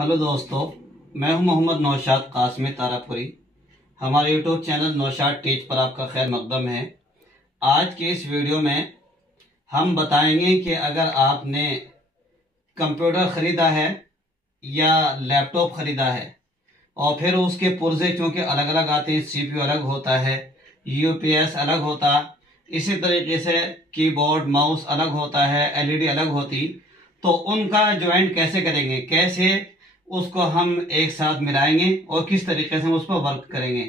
Hello दोस्तों, मैं हूं मोहम्मद नौशाद कासमी तारापुरी। हमारे यूट्यूब चैनल नौशाद टीच पर आपका खैर मकदम है। आज के इस वीडियो में हम बताएंगे कि अगर आपने कंप्यूटर ख़रीदा है या लैपटॉप ख़रीदा है और फिर उसके पुर्जे चूँकि अलग अलग आते हैं, CPU अलग होता है, UPS अलग होता, इसी तरीके से कीबोर्ड माउस अलग होता है, LED अलग होती, तो उनका ज्वाइंट कैसे करेंगे, कैसे उसको हम एक साथ मिलाएंगे और किस तरीके से हम उस पर वर्क करेंगे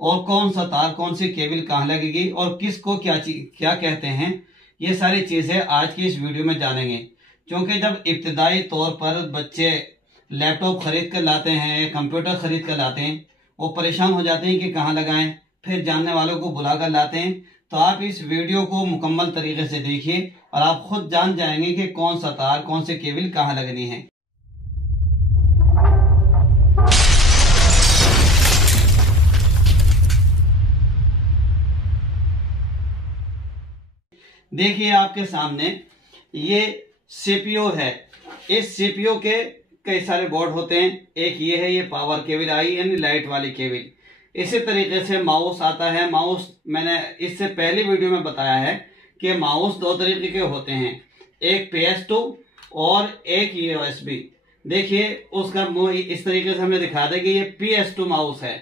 और कौन सा तार कौन सी केबल कहाँ लगेगी और किसको क्या कहते हैं, ये सारी चीज़ें आज की इस वीडियो में जानेंगे। क्योंकि जब इब्तदाई तौर पर बच्चे लैपटॉप खरीद कर लाते हैं, कंप्यूटर खरीद कर लाते हैं, वो परेशान हो जाते हैं कि कहाँ लगाएं, फिर जानने वालों को बुला कर लाते हैं। तो आप इस वीडियो को मुकम्मल तरीके से देखिए और आप खुद जान जाएंगे कि कौन सा तार कौन सी केबल कहाँ लगनी है। देखिए आपके सामने ये CPU है। इस CPU के कई सारे बोर्ड होते हैं। एक ये है, ये पावर केबल आई यानी लाइट वाली केबल। इसी तरीके से माउस आता है। माउस मैंने इससे पहली वीडियो में बताया है कि माउस दो तरीके के होते हैं, एक PS2 और एक USB। देखिए उसका मुंह इस तरीके से हमने दिखा दिया कि ये PS2 माउस है।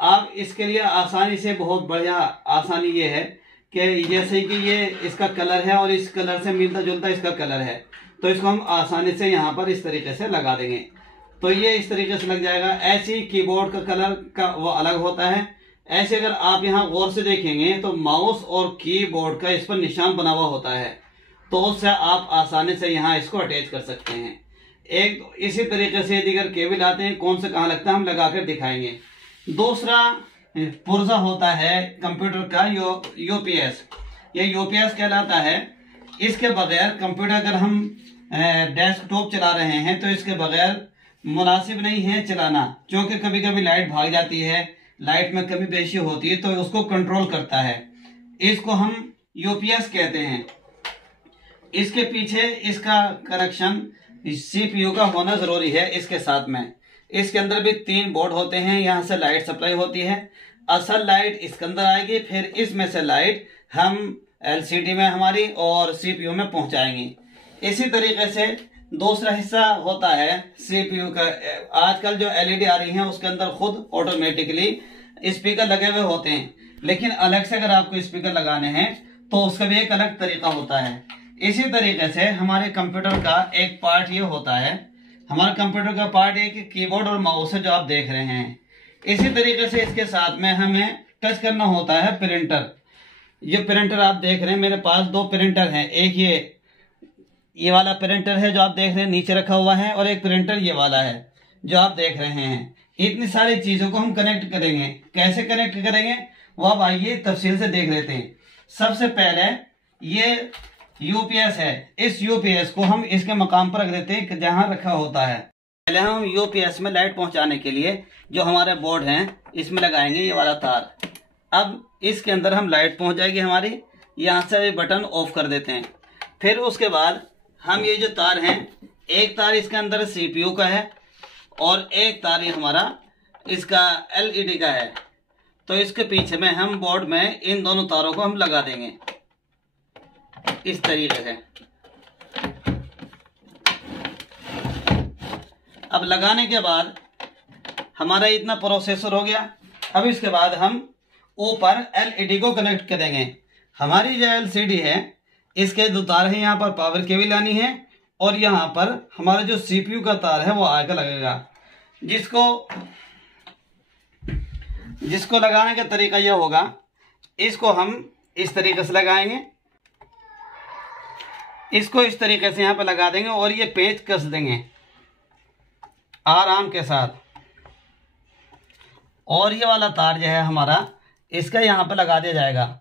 अब इसके लिए आसानी से बहुत बढ़िया आसानी ये है कि जैसे कि ये इसका कलर है और इस कलर से मिलता जुलता इसका कलर है, तो इसको हम आसानी से यहाँ पर इस तरीके से लगा देंगे तो ये इस तरीके से लग जाएगा। ऐसे ही कीबोर्ड का कलर का वो अलग होता है। ऐसे अगर आप यहाँ गौर से देखेंगे तो माउस और कीबोर्ड का इस पर निशान बना हुआ होता है, तो उससे आप आसानी से यहाँ इसको अटैच कर सकते हैं। एक इसी तरीके से दीगर केबल आते हैं, कौन से कहाँ लगता है हम लगा कर दिखाएंगे। दूसरा पुर्जा होता है कंप्यूटर का UPS। ये UPS कहलाता है। इसके बगैर कंप्यूटर अगर हम डेस्कटॉप चला रहे हैं तो इसके बगैर मुनासिब नहीं है चलाना, क्योंकि कभी कभी लाइट भाग जाती है, लाइट में कमी बेशी होती है, तो उसको कंट्रोल करता है। इसको हम UPS कहते हैं। इसके पीछे इसका कनेक्शन CPU का होना जरूरी है। इसके साथ में इसके अंदर भी 3 बोर्ड होते हैं, यहाँ से लाइट सप्लाई होती है। असल लाइट इसके अंदर आएगी, फिर इसमें से लाइट हम LCD में हमारी और CPU में पहुंचाएंगे। इसी तरीके से दूसरा हिस्सा होता है CPU का। आजकल जो LED आ रही हैं उसके अंदर खुद ऑटोमेटिकली स्पीकर लगे हुए होते हैं, लेकिन अलग से अगर आपको स्पीकर लगाने हैं तो उसका भी एक अलग तरीका होता है। इसी तरीके से हमारे कंप्यूटर का एक पार्ट ये होता है, हमारा कंप्यूटर का पार्ट एक कीबोर्ड और माउस है जो आप देख रहे हैं। इसी तरीके से इसके साथ में हमें टच करना होता है प्रिंटर। ये प्रिंटर आप देख रहे हैं, मेरे पास 2 प्रिंटर हैं। एक ये वाला प्रिंटर है जो आप देख रहे हैं नीचे रखा हुआ है, और एक प्रिंटर ये वाला है जो आप देख रहे हैं। इतनी सारी चीजों को हम कनेक्ट करेंगे। कैसे कनेक्ट करेंगे वो आप आइए तफसील से देख लेते हैं। सबसे पहले ये UPS है। इस UPS को हम इसके मकाम पर रख देते हैं जहां रखा होता है। पहले हम UPS में लाइट पहुंचाने के लिए जो हमारे बोर्ड हैं इसमें लगाएंगे ये वाला तार। अब इसके अंदर हम लाइट पहुंच जाएगी हमारी। यहाँ से बटन ऑफ कर देते हैं। फिर उसके बाद हम ये जो तार हैं, एक तार इसके अंदर CPU का है और एक तार ये हमारा इसका LED का है। तो इसके पीछे में हम बोर्ड में इन दोनों तारों को हम लगा देंगे इस तरीके से। अब लगाने के बाद हमारा इतना प्रोसेसर हो गया। अब इसके बाद हम ऊपर LED को कनेक्ट करेंगे। हमारी जो LCD है इसके 2 तार हैं, यहाँ पर पावर केबल आनी है और यहाँ पर हमारा जो CPU का तार है वो आगे लगेगा। जिसको लगाने का तरीका यह होगा, इसको हम इस तरीके से लगाएंगे, इसको इस तरीके से यहाँ पर लगा देंगे और ये पेच कस देंगे आराम के साथ। और ये वाला तार जो है हमारा इसका यहाँ पर लगा दिया जाएगा।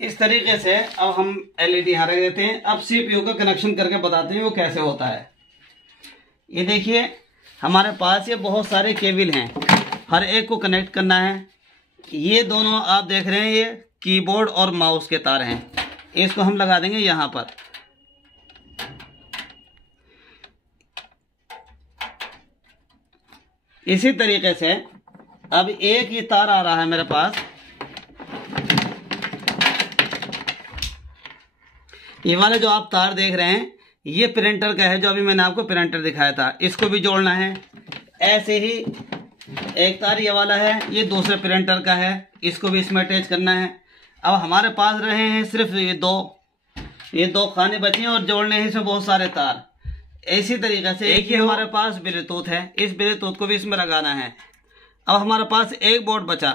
इस तरीके से अब हम LED यहाँ रख देते हैं। अब CPU का कनेक्शन करके बताते हैं वो कैसे होता है। ये देखिए हमारे पास ये बहुत सारे केबल हैं, हर एक को कनेक्ट करना है। ये दोनों आप देख रहे हैं, ये कीबोर्ड और माउस के तार हैं। इसको हम लगा देंगे यहाँ पर। इसी तरीके से अब एक ही तार आ रहा है मेरे पास, ये वाले जो आप तार देख रहे हैं ये प्रिंटर का है, जो अभी मैंने आपको प्रिंटर दिखाया था, इसको भी जोड़ना है। ऐसे ही एक तार ये वाला है, ये दूसरे प्रिंटर का है, इसको भी इसमें अटैच करना है। अब हमारे पास रहे हैं सिर्फ ये दो खाने बचे हैं और जोड़ने हैं इसमें बहुत सारे तार। इसी तरीके से एक ही हमारे पास ब्लूटूथ है, इस ब्लूटूथ को भी इसमें लगाना है। अब हमारे पास एक बोर्ड बचा,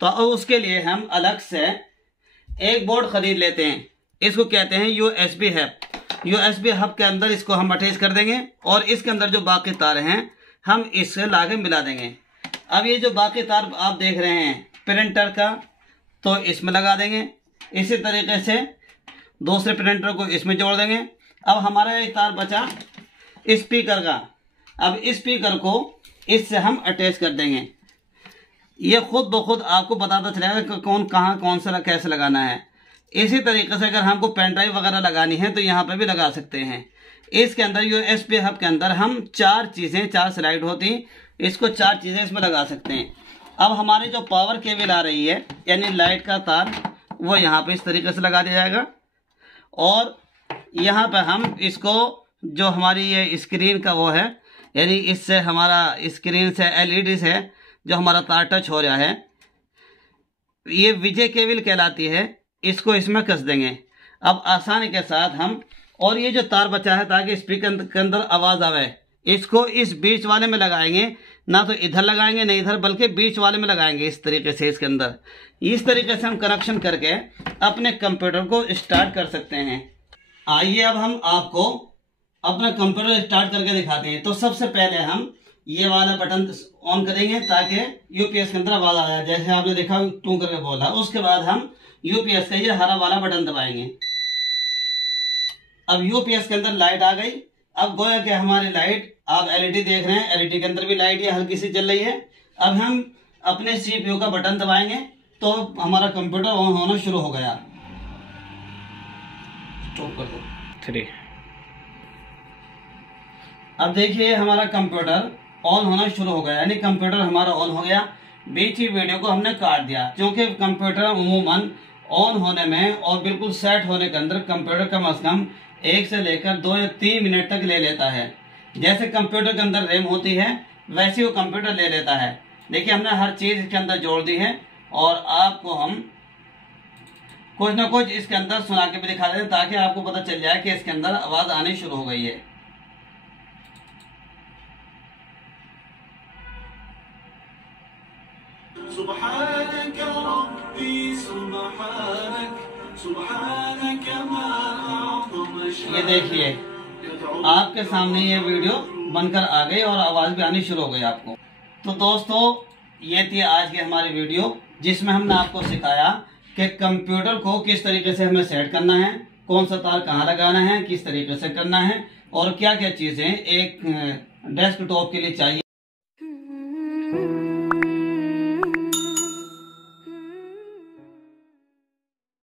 तो अब उसके लिए हम अलग से एक बोर्ड खरीद लेते हैं। इसको कहते हैं USB हब। USB हब के अंदर इसको हम अटैच कर देंगे और इसके अंदर जो बाकी तार हैं हम इससे लाके मिला देंगे। अब ये जो बाकी तार आप देख रहे हैं प्रिंटर का, तो इसमें लगा देंगे। इसी तरीके से दूसरे प्रिंटर को इसमें जोड़ देंगे। अब हमारा एक तार बचा स्पीकर का, अब स्पीकर को इससे हम अटैच कर देंगे। ये खुद ब खुद आपको बताता चलेगा कि कौन कहाँ कौन सा कैसे लगाना है। इसी तरीके से अगर हमको पेन ड्राइव वगैरह लगानी है तो यहाँ पे भी लगा सकते हैं। इसके अंदर USB हब के अंदर हम चार स्लाइड होती, इसको 4 चीज़ें इसमें लगा सकते हैं। अब हमारी जो पावर केबल आ रही है यानी लाइट का तार, वो यहाँ पे इस तरीके से लगा दिया जाएगा और यहाँ पे हम इसको जो हमारी ये स्क्रीन का वो है, यानी इससे हमारा स्क्रीन से LED से जो हमारा तार टच हो रहा है, ये विजय केबल कहलाती है, इसको इसमें कस देंगे। अब आसानी के साथ हम, और ये जो तार बचा है ताकि स्पीकर के अंदर आवाज़ आवे, इसको इस बीच वाले में लगाएंगे, ना तो इधर लगाएंगे ना इधर, बल्कि बीच वाले में लगाएंगे इस तरीके से इसके अंदर। इस तरीके से हम कनेक्शन करके अपने कंप्यूटर को स्टार्ट कर सकते हैं। आइए अब हम आपको अपना कंप्यूटर स्टार्ट करके दिखाते हैं। तो सबसे पहले हम ये वाला बटन ऑन करेंगे ताकि UPS के अंदर आवाज आ जाए, जैसे आपने देखा टू करके बोला। उसके बाद हम UPS का ये हरा वाला बटन दबाएंगे। अब UPS के अंदर लाइट आ गई। अब गोया कि हमारी लाइट, आप LED देख रहे हैं, LED के अंदर भी लाइट है हल्की सी जल रही है। अब हम अपने CPU का बटन दबाएंगे तो हमारा कंप्यूटर ऑन होना शुरू हो गया। स्टॉप कर दो 3। अब देखिए हमारा कंप्यूटर ऑन होना शुरू हो गया, यानी कंप्यूटर हमारा ऑन हो गया। बीच ही वीडियो को हमने काट दिया क्योंकि कंप्यूटर उमूमन ऑन होने में और बिल्कुल सेट होने के अंदर कंप्यूटर कम से कम 1 से लेकर 2 या 3 मिनट तक ले लेता है। जैसे कंप्यूटर के अंदर रैम होती है वैसे वो कंप्यूटर ले लेता है। देखिए हमने हर चीज इसके अंदर जोड़ दी है और आपको हम कुछ ना कुछ इसके अंदर सुना के भी दिखा देते हैं ताकि आपको पता चल जाए कि इसके अंदर आवाज आनी शुरू हो गई है। सुब्हानक रब्बी सुब्हानक सुब्हानक मा अअज़म। ये देखिए आपके सामने ये वीडियो बनकर आ गई और आवाज भी आनी शुरू हो गई आपको। तो दोस्तों ये थी आज की हमारी वीडियो जिसमें हमने आपको सिखाया कि कंप्यूटर को किस तरीके से हमें सेट करना है, कौन सा तार कहाँ लगाना है, किस तरीके से करना है और क्या क्या चीजें एक डेस्कटॉप के लिए चाहिए।